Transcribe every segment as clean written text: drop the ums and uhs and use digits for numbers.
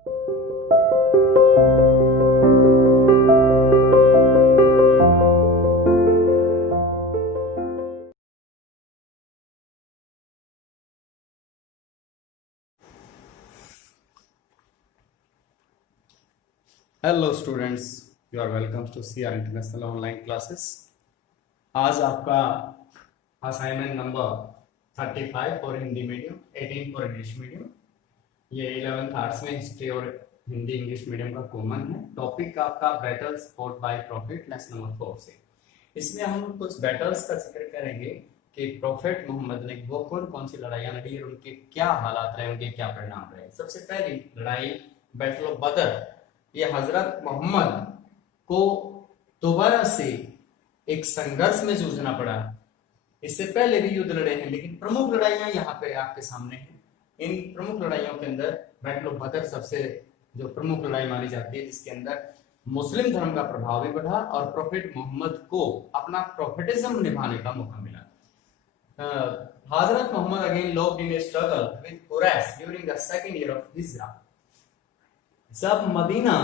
Hello students, you are welcome to CR international online classes. आज आपका assignment number 35 for Hindi medium, 18 for English medium. ये 11th arts में history और Hindi English medium का common है। Topic आपका battles fought by prophet, lesson number 4 से। इसमें हम कुछ बैटल्स का जिक्र करेंगे कि प्रॉफिट मोहम्मद ने वो कौन कौन सी लड़ाइयाँ लड़ी और उनके क्या हालात रहे, उनके क्या परिणाम रहे। सबसे पहली लड़ाई बैटल ऑफ बदर। ये हजरत मोहम्मद को दोबारा से एक संघर्ष में जूझना पड़ा। इससे पहले भी युद्ध लड़े हैं, लेकिन प्रमुख लड़ाइयां यहाँ पे आपके सामने हैं। इन प्रमुख लड़ाइयों के अंदर बैटल ऑफ बदर सबसे जो प्रमुख लड़ाई मानी जाती है, जिसके अंदर मुस्लिम धर्म का प्रभाव भी बढ़ा और प्रॉफिट मोहम्मद को अपना प्रॉफिटिज्म निभाने का मौका मिला। हजरत Muhammad again locked in a struggle with Quraysh during the second year of Hijra. जब मदीना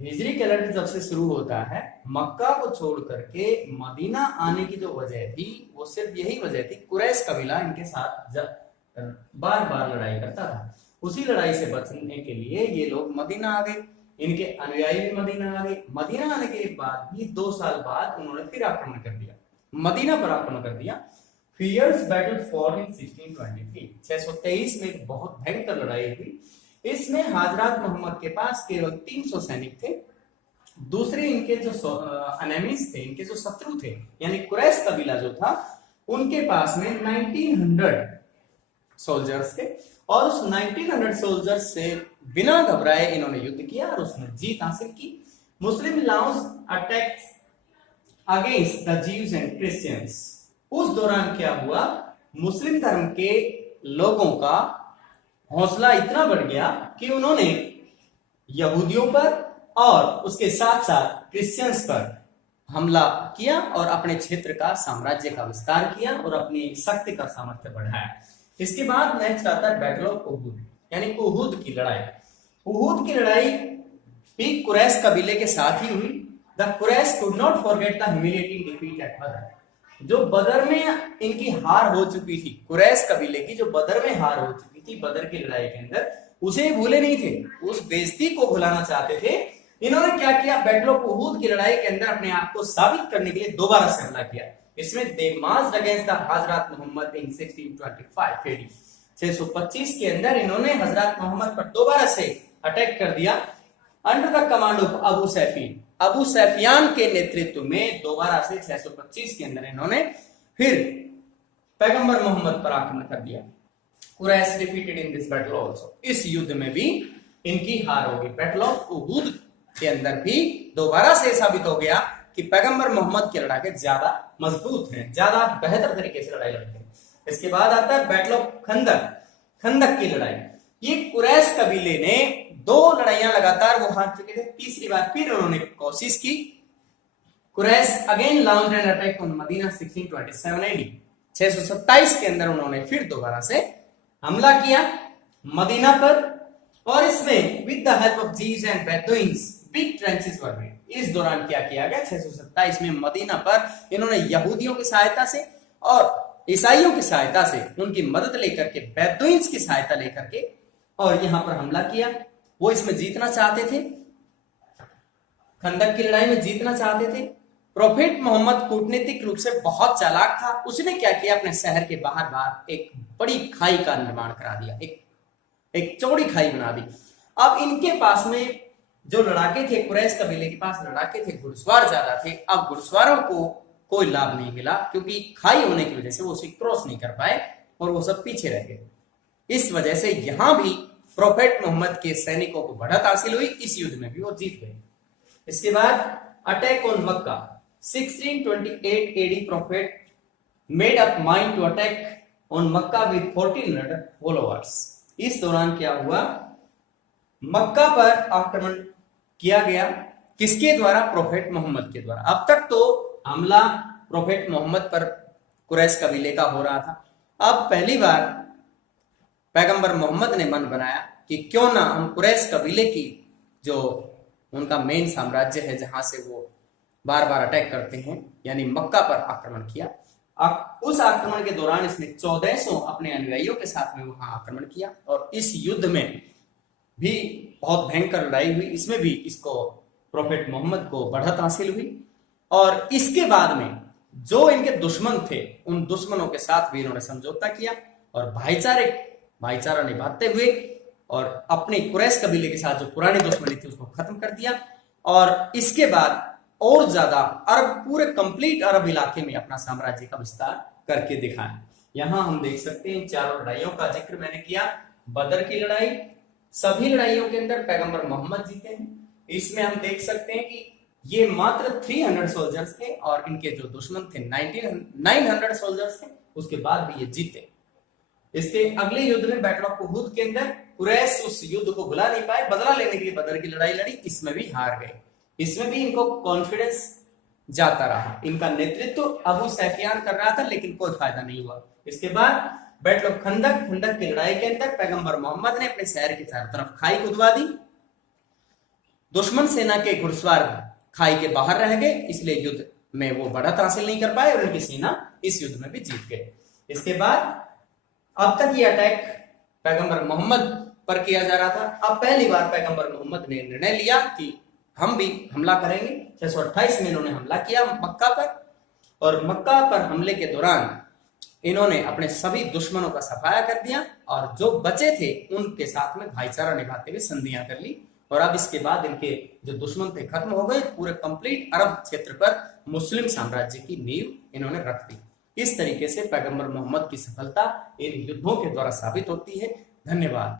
हिजरी कैलेंडर जब से शुरू होता है, मक्का को छोड़ करके मदीना आने की जो वजह थी वो सिर्फ यही वजह थी, कुरैश कबीला इनके साथ जब बार बार लड़ाई करता था। उसी लड़ाई से बचने के लिए ये लोग मदीना आ गए, इनके अनुयायी भी मदीना आ गए। मदीना आने के बाद भी 2 साल बाद उन्होंने फिर आक्रमण कर दिया, मदीना पर आक्रमण कर दिया। फियर्स बैटल फॉर इन 1623, 623 में एक बहुत भयंकर लड़ाई हुई। इसमें हजरत मोहम्मद के पास केवल 300 सैनिक थे। दूसरे इनके जो एनिमीज थे, इनके जो शत्रु थे, यानी कुरैश कबीला जो था, उनके पास में 1900 सोल्जर्स थे। और उस 1900 सोल्जर्स से बिना घबराए इन्होंने युद्ध किया और उसमें जीत हासिल की। Muslim launch attacks against the Jews and Christians. उस दौरान क्या हुआ, मुस्लिम धर्म के लोगों का हौसला इतना बढ़ गया कि उन्होंने यहूदियों पर और उसके साथ साथ क्रिश्चियंस पर हमला किया और अपने क्षेत्र का साम्राज्य का विस्तार किया और अपनी शक्ति का सामर्थ्य बढ़ाया। इसके बाद नेक्स्ट आता है बैटल ऑफ उहुद, यानी उहुद की लड़ाई। उहुद की लड़ाई भी कुरैश कबीले के साथ ही हुई। The Quraish could not forget the humiliating defeat at Badr. जो बदर में इनकी हार हो चुकी थी, कुरैश कबीले की जो बदर में हार हो चुकी थी बदर की लड़ाई के अंदर, उसे भूले नहीं थे, उस बेइज्जती को भुलाना चाहते थे। इन्होंने क्या किया, बैटल ऑफ उहुद की लड़ाई के अंदर अपने आप को साबित करने के लिए दोबारा से हमला किया। इसमें दे marched against the Hazrat Mohammad in 1625 AD। 625 के अंदर इन्होंने हजरत मोहम्मद पर दोबारा से अटैक कर दिया under the command of Abu Sufyan. Abu Sufyan के नेतृत्व में दोबारा से 625 के अंदर इन्होंने फिर पैगंबर मोहम्मद पर आक्रमण कर दिया। Quraish defeated in this battle also. इस युद्ध में भी इनकी हार होगी। बैटल ऑफ उहुद के अंदर भी दोबारा से साबित हो गया कि पैगंबर मोहम्मद के लड़ाके ज्यादा मजबूत हैं, ज्यादा बेहतर तरीके से लड़ाई लड़ते हैं। इसके बाद आता है बैटल ऑफ खंदक, खंदक की लड़ाई। ये कुरैश कबीले ने 2 लड़ाइयां लगातार वो हार चुके थे, तीसरी बार फिर उन्होंने कोशिश की। Quraish again launched an attack on Medina 1627 AD। 627 के अंदर उन्होंने फिर दोबारा से हमला किया मदीना पर, और इसमें with the help of Jews and Bedouins big trenches were made. इस दौरान क्या किया गया, 627 में मदीना पर इन्होंने यहूदियों की सहायता से और ईसाइयों की सहायता से, उनकी मदद लेकर के, बेदुइन्स की सहायता लेकर के, और यहां पर हमला किया। वो इसमें जीतना चाहते थे, खंदक की लड़ाई में जीतना चाहते थे। प्रॉफिट मोहम्मद कूटनीतिक रूप से बहुत चालाक था। उसने क्या किया, अपने शहर के बाहर एक बड़ी खाई का निर्माण करा दिया, एक चौड़ी खाई बना दी। अब इनके पास में जो लड़ाके थे, कुरैश कबीले के पास लड़ाके थे, घुड़सवार ज्यादा थे। अब घुड़सवारों को कोई लाभ नहीं मिला, क्योंकि खाई होने की वजह से वो उसे क्रॉस नहीं कर पाए और वो सब पीछे रह गए। इस वजह से यहां भी प्रॉफिट मोहम्मद के सैनिकों को बढ़त हासिल हुई। इस युद्ध में भी वो जीत गए। इसके बाद attack on Mecca 1628 AD। Prophet made up mind to attack on Mecca with 1400 followers. इस दौरान क्या हुआ, मक्का पर आक्रमण किया गया। किसके द्वारा, प्रॉफिट मोहम्मद के द्वारा। अब तक तो हमला प्रॉफिट मोहम्मद पर कुरैश कबीले का हो रहा था। अब पहली बार पैगंबर मोहम्मद ने मन बनाया कि क्यों ना हम कुरैश कबीले की जो उनका मेन साम्राज्य है जहां से वो बार बार अटैक करते हैं, यानी मक्का पर आक्रमण किया। उस आक्रमण के दौरान इसने 1400 अपने अनुयायियों के साथ में वहां आक्रमण किया और इस युद्ध में भी बहुत भयंकर लड़ाई हुई। इसमें भी इसको प्रोफेट मोहम्मद को बढ़त हासिल हुई और इसके बाद में जो इनके दुश्मन थे उन दुश्मनों के साथ भी इन्होंने समझौता किया और भाईचारा निभाते हुए और अपने कुरैश कबीले के साथ जो पुरानी दुश्मनी थी उसको खत्म कर दिया और इसके बाद और ज्यादा पूरे कंप्लीट अरब इलाके में अपना साम्राज्य का विस्तार करके दिखाया। यहां हम देख सकते हैं चारों लड़ाइयों का जिक्र मैंने किया। बदर की लड़ाई, सभी लड़ाइयों के अंदर पैगंबर मोहम्मद जीते हैं। इसमें हम देख सकते हैं कि ये मात्र 300 सोल्जर्स थे और इनके जो दुश्मन थे 900 सोल्जर्स थे, उसके बाद भी ये जीते। इसके अगले युद्ध में बैटल ऑफ उहुद के अंदर कुरैश उस युद्ध को भुला नहीं पाए, बदला लेने के लिए बदर की लड़ाई लड़ी, इसमें भी हार गए। इसमें भी इनको कॉन्फिडेंस जाता रहा। इनका नेतृत्व अबू सैफियान कर रहा था लेकिन कोई फायदा नहीं हुआ। इसके बाद बैटल ऑफ खंदक की लड़ाई के अंदर पैगंबर मोहम्मद ने अपने शहर के चारों तरफ खाई खुदवा दी। दुश्मन सेना के घुड़सवार खाई के बाहर रह गए, इसलिए युद्ध में वो बढ़त हासिल नहीं कर पाए और उनकी सेना इस युद्ध में भी जीत गए। इसके बाद अब तक ये अटैक पैगंबर मोहम्मद पर किया जा रहा था। अब पहली बार पैगंबर मोहम्मद ने निर्णय लिया कि हम भी हमला करेंगे। 628 में इन्होंने हमला किया मक्का पर और मक्का पर हमले के दौरान इन्होंने अपने सभी दुश्मनों का सफाया कर दिया और जो बचे थे उनके साथ में भाईचारा निभाते हुए संधियां कर ली और अब इसके बाद इनके जो दुश्मन थे खत्म हो गए। पूरे कंप्लीट अरब क्षेत्र पर मुस्लिम साम्राज्य की नींव इन्होंने रख दी। इस तरीके से पैगंबर मोहम्मद की सफलता इन युद्धों के द्वारा साबित होती है। धन्यवाद।